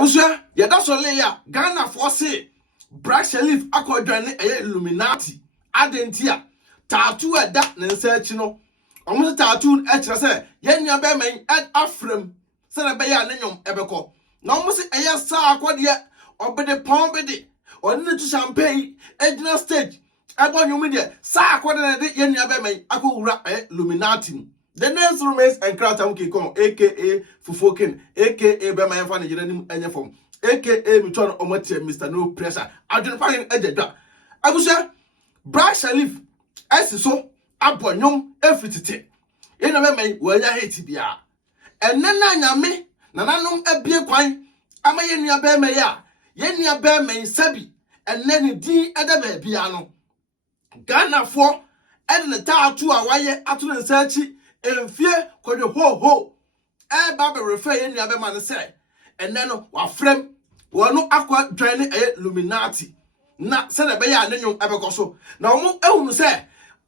Abusua, ya da so le ya Ghana for say Brad Shelif akodwane Illuminati adentia tattoo da ne nsachi no omo tattoo e kire say ye nua be men afrem se na be ya ne nyom ebeko na omo se eye sa akode obede pon bede oni ne tu champagne edina stage ebo nyom de sa akode na de ye nua be men akowura Illuminati. The next remains and Kratam Kikon, aka Fufokin, aka Bema Fan Jenim Enyafom, aka Miton Omotia, Mr. No Pressure. I don't find Edja. I was say, Brad Shelif, as so, Abonyum, everything. In a way, where I hate Bia. And then I me, Nananum a beer quine, am I in your bear maya, Yenia bear may sabi, and then D at the piano. Ghana for, and the tar to a wire at the searchy. And fear could you ho Baba refer any other man say, and then wa frame were no aqua draining Illuminati. Not said a bear and then you ever go so. Now, own say,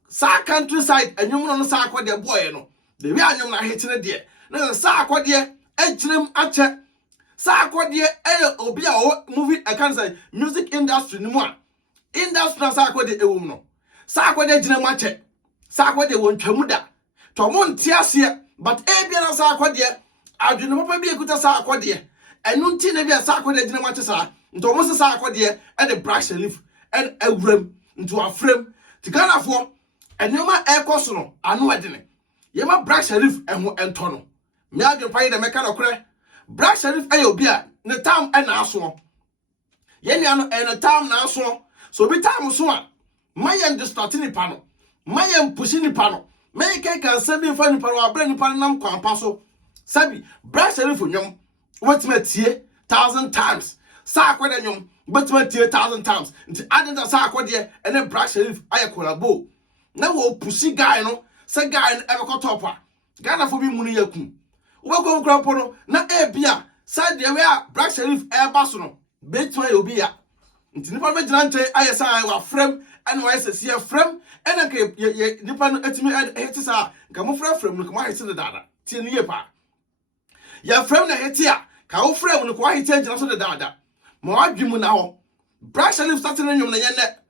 Sa countryside and you on the sack with their boy, no. The real young are hitting a dear. No, sack what dear, edgem at check. Sack what dear, obia movie, I can say, music industry no more. Industry sack what the woman. Sack what they didn't match it. Sack what they won't Tamuda. Tomon tiasia, but Abiana Sarquadia, I do not be a good Sarquadia, and Nuntin be a Sarquadia Dinamachasa, into almost a Sarquadia, and a brush leaf, and a rim into a frame to Ghana for, and no more air cosono, I know I didn't. Yama brush leaf and tono. Me I can pay the mechanical crack. Brush leaf ayobia, the town and aswan. Yeniano and a town now so be time swan. Mayan distorting panel, Mayan pushing panel. Make can send me funny para brain panam kwampaso. Sabi, brush a little yum. What's my tear 1,000 times? Sarquad yum, but my tear 1,000 times. Until adding the sarquad and then brush a little ayakolabo. Now, pussy guy no, say guy and ever got topper. Ghana for me money yakum. Welcome, grandpono, not a beer. Sad the way brush a little air basono. Bet my obia. Until the Vigilante, I say I was frame and why say a frame. And I keep Nipan at me at Hetisa, Camufra from the Kwai to the Dada, Tin Yepa. Ya frame the Hetia, Cow frame the Kwai change also the Dada. More Jimu now. Brush a leaf starting in your net,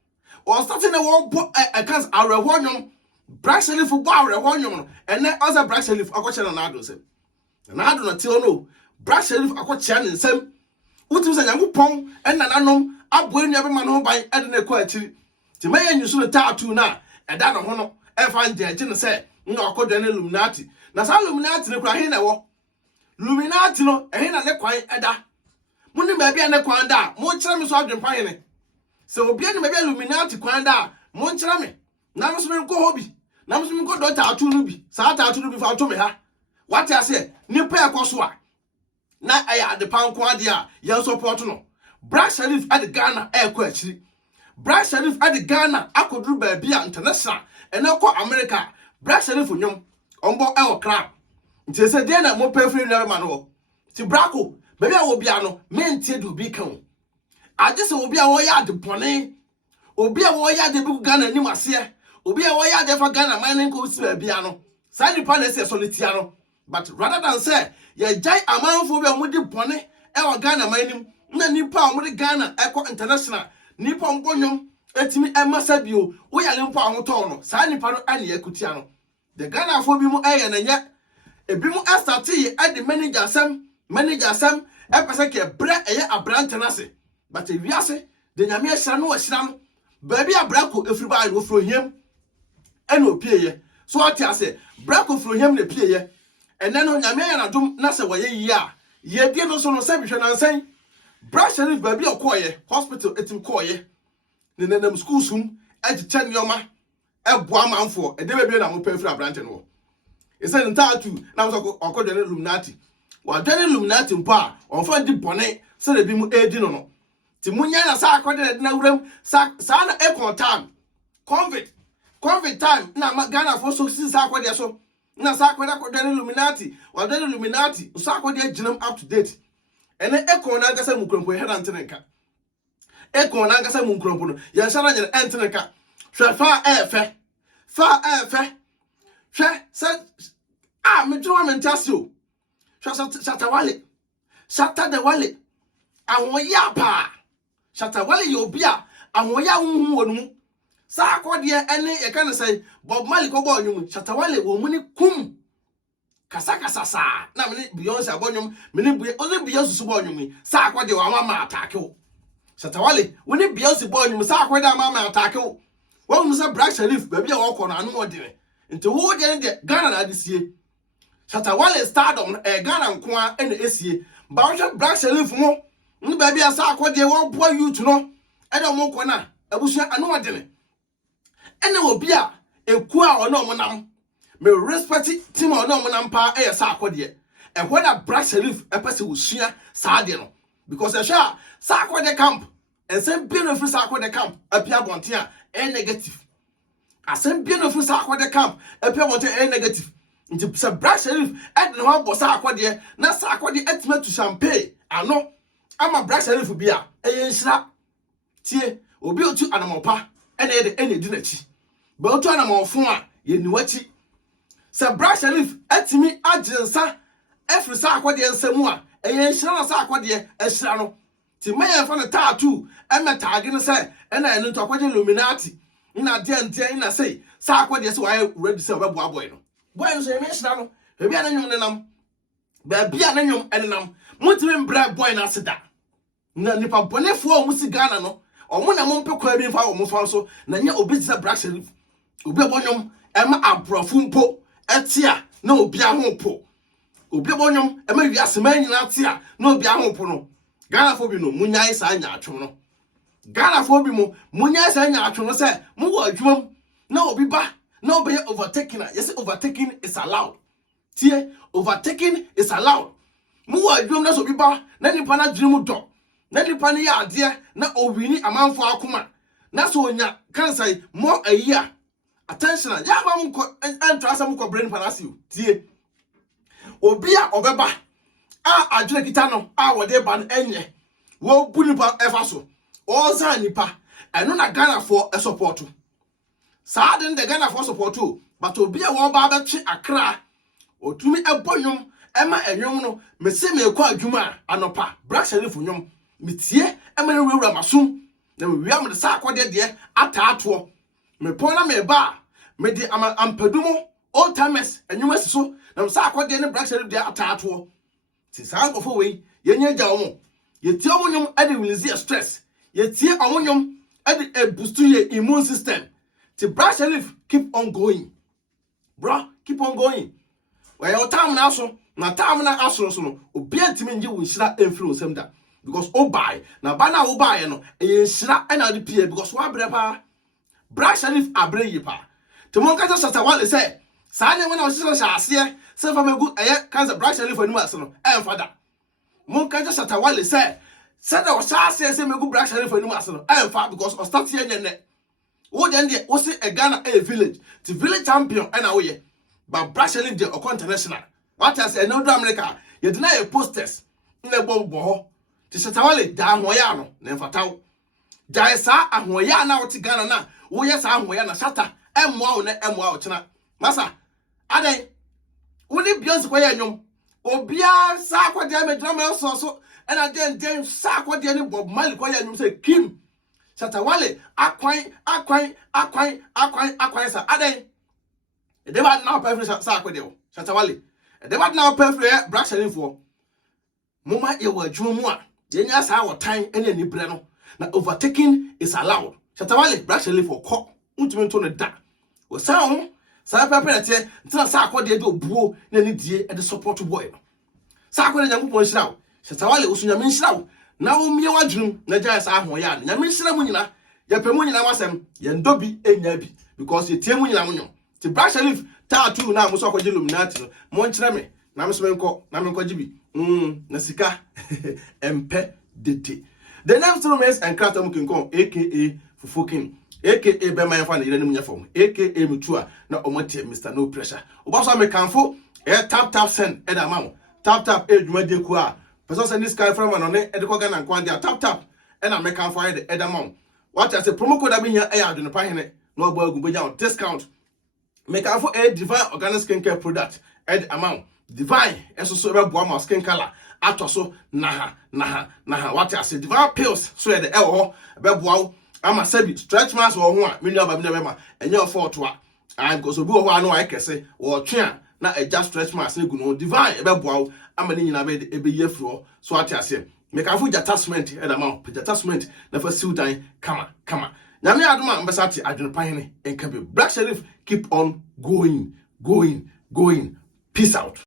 or starting a wall a cans are a warnum, brush a leaf for bar a warnum, and then other brush a leaf a question on Ados. And I do not tell no, brush a leaf a question and some. What is a young pong and an unknown, up when every man home by adding a question. To me, you should tattoo now. And that of honor, find the agent say, no, I call Illuminati. Now, some Illuminati, no, I hear Illuminati, no, I hear a quiet ada. Money may be an equanda, more charming so than pioneer. So, be maybe Illuminati quanda, more charming. Now, must go hobby. Now, must go daughter to Nubi, Sata to Nubi for Tomeha. What I say, new pair coswa. Now, I had the pound quadia, young support no. Brass Shelif at the Ghana air question. Brad Shelif at the Ghana, I could do baby international, and now call America. Brad Shelif for you, on board our crab. It is a dinner more perfect never man. To Braco, baby, I will be ano, men to be come. I just will be a warrior to pony, or be a warrior the book Ghana, and you must see, or be a warrior there for Ghana, mining goes to a piano. Sandy Panes is solitiano, but rather than say, ye giant amount for your moody pony, our Ghana mining, many pound with Ghana, Echo International. Nippon Bonyum, etimi Emma Sabio, we are limpa motono, Sani Pano and Yakutiano. The Ghana for Bimu and yet a Bimu Astati at the manager Sam, Epasaki, bread a brand tenacity. But if you say, the Yamia Sanu Sham, baby a Braco if you buy go through him, and no pay. So what I say, Braco through him the pay, and then on Yamia and Dum Nasa way ya. Ye did also no service and saying. Brush and baby or quiet, hospital etim quiet. Then them school soon, at 10 yoma, a boam for a baby and I'm paying for a branch and all. It's an entire two, now I call General Illuminati. While General Illuminati in power, or find the bonnet, so they be more aiding on. Timunya sa accorded now room, Sana echo time. Convict time, now Ghana for so since I quite so. Now Sakwada General Illuminati, while General Illuminati, Sakwada Genome up to date. And then echo Nagasa Mukrompo head Anteneka. Echo Nagasa Mukrompo, Yasana Anteneka. Far air fair. Said, me draw and tell you. Shatta the wallet. ahoya pa Shatta Wale ye obi a ahoya huhu wonu sa akode ene ye kan say Bob Marley ko bo onwum Shatta Wale wo mu ni kum kasa sa na me Beyonce abonyum me ne Beyonce su bo onwum sa akode wa ma attack wo Shatta Wale wo ne Beyonce bo onwum sa akode ma attack wo wo mu say Black Sherif ba bia wo ko na anu odene nti wo de Ghana na adesie Shatta Wale stardom Ghana nko a ene esie ba wo Black Sherif mo ni ba bia sa akode wo bo youth no ede mo ko na abusu anu odene ene obi a eku a ono mo nam me respect team ono mo nam pa sa akode when a Black Sherif person will share Sadia no because a sha Sakode camp and same beautiful Sakode camp appear bontia and negative. A same beautiful Sakode camp appear bontia and negative. Into Black Sherif at the one was Sakode, not Sakode estimate to champagne. I know I'm a Black Sherif beer, a slap. Tie, will build two animal pa and any dinner. But two animal for ye knew what Sir Black Sherif at me agency. Every Sakode and Samoa, a yenshana Sakode, a shano. To me, I found a tattoo, and my target say, and I know to quite Illuminati. In a dear and I say, Sakode is why I read the silver boy. Why is a mention? Maybe I know them. Baby, I know and them. Mutin brag boy, and I said that. Nipa Bonnet for Musigana, no, or when a mumpo crabbing for Mufanso, Nanya obits a Black Sherif. Ubebonum, Emma Abrafumpo, Etia, no Biahopo. Obiabonyom e ma wiase man nyina tia na obi ahompo no Ghana fo bi no munyai sa anya atwo no Ghana fo bi mo munyai sa anya atwo no say mo wo adwumam na obi ba na obi overtaking yes overtaking is allowed tie overtaking is allowed mo wo adwumam na so obi ba na nipa na dwirimu do na nipa ne ya ade na owini amanfo akoma na so onya kansa mo ayia attention ya ba mo ko entrasa mo ko brain palasiu tie obi a obeba a adwene kita no a wode ba no enye wo bu nipa efa so o za nipa eno na Ghana for a support sa den de Ghana for support but obi a wo ba ba twe Accra otumi ebonyom ema enwom no me se me kwa adwuma anopa Black Sherif nwom metie ema no wura masum na me wiam de sa akode de ataato me pona me ba me di ampadumo old timers enwom asiso na msa akode ne Black Sherif de ataato ti san kofo we yenye gya omo yetie omonyom ade release stress yetie omonyom ade boost your immune system ti Black Sherif keep on going bro keep on going where your time na so na time na asoro so no obi antimi nje wo nhira influence am da because obai na ba na obai no e nhira na de pie because wa bre pa Black Sherif abre yi pa ti mon ka Shatta Wale say sa ne wona o sisa ase se fa megu eye cancer Black Sherif anu ase no fada mon ka Shatta Wale say said o sa ase se megu Black Sherif anu ase no fa because o start here ne wo den de wo se e Ghana a village the village champion na wo ye but Black Sherif de o international what I say no do America you deny a posters na bo ti Shatta Wale da ahoya no na mfataw dai sa ahoya na wo ti Ghana na wo ye sa ahoya na Shatta emwa wo na emwa wo chena masa adan woni Beyonce kwa ya nyom obia sa akode me drama so na den sa akode ni Bob Marley kwa ya nyom say Kim Shatta Wale akwan sa adan e dey bad na perfect sa akode o Shatta Wale e dey bad na perfect Black Sherif for moma e wa adwuma mu a yenya sa wotan ene ni bre no na overtaking is allowed Shatta Wale Black Sherif for ko untumi to no da o sa ho sa papa tie ntina sa akode de obuo na ni die e de support boy no sa akode nyankopon hira wo Shatta Wale osunya men hira wo na wo mie wadwum na gya sa ho ya na nyamen hira mu nyina ye pɛ mu nyina wasɛm ye ndobi enya bi because ye tie mu nyina mu nyo ti Black Sherif tattoo na mo so akɔgye Illuminati no mo nkyerɛ me na me so na me nkɔgye bi na sika empe dede the next remains and craft am kinkon aka Fufukin aka Bema Yafa na yirani munyafom aka Mutua na omote Mr No Pressure obaso me kanfo tap send e da ma tap edwuma de ku a person send this guy from an e de ko Ghana nkwan dia tap e na me kanfo e da ma what I say promo code abinya e adwene pa hene no obo agu beja discount me kanfo divine organic skincare product e de amount divine eso so ebe boa skin color ato so na ha what I say divine pills so ye de e wo ebe boa ama sabi stretch marks wo ho a me nua ba me na ma enye ofo to a and because obi wo ho anu ai kese wo twe a na adjust stretch marks na gu no divine ebe boa ama ni nyina be ebe yefro so what I say make afu attachment e da ma attachment na fa siudan kama nyame adoma mbesati adwenpan ne enka be Black Sherif keep on going peace out.